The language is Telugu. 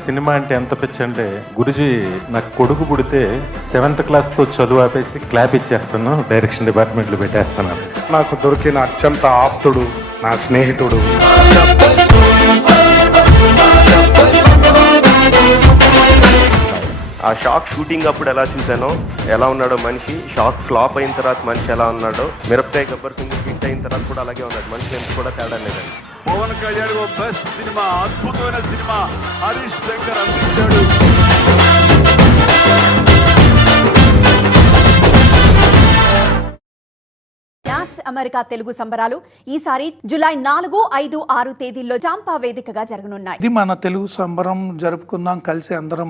సినిమా అంటే ఎంత పిచ్చి అంటే, గురుజీ నాకు కొడుకు పుడితే 7th క్లాస్తో చదువు ఆపేసి క్లాప్ ఇచ్చేస్తాను, డైరెక్షన్ డిపార్ట్మెంట్లో పెట్టేస్తాను. నాకు దొరికిన అత్యంత ఆప్తుడు నా స్నేహితుడు. ఆ షాక్ షూటింగ్ అప్పుడు ఎలా చూసానో, ఎలా ఉన్నాడో మనిషి, షాక్ ఫ్లాప్ అయిన తర్వాత మనిషి ఎలా ఉన్నాడో, మిరపకాయ గబ్బర్ సింగ్ హిట్ అయిన తర్వాత కూడా అలాగే ఉన్నాడు మనిషి, ఎంత కూడా తేడా లేదండి. పవన్ కళ్యాణ్ బెస్ట్ సినిమా, అద్భుతమైన సినిమా హరీష్ శంకర్ అందించాడు. అమెరికా తెలుగు సంబరాలు ఈసారి జూలై 4, 5, 6 తేదీల్లో టాంపా వేదికగా జరగనున్నాయి. ఇది మన తెలుగు సంబరం జరుపుకుందాం కలిసి అందరం.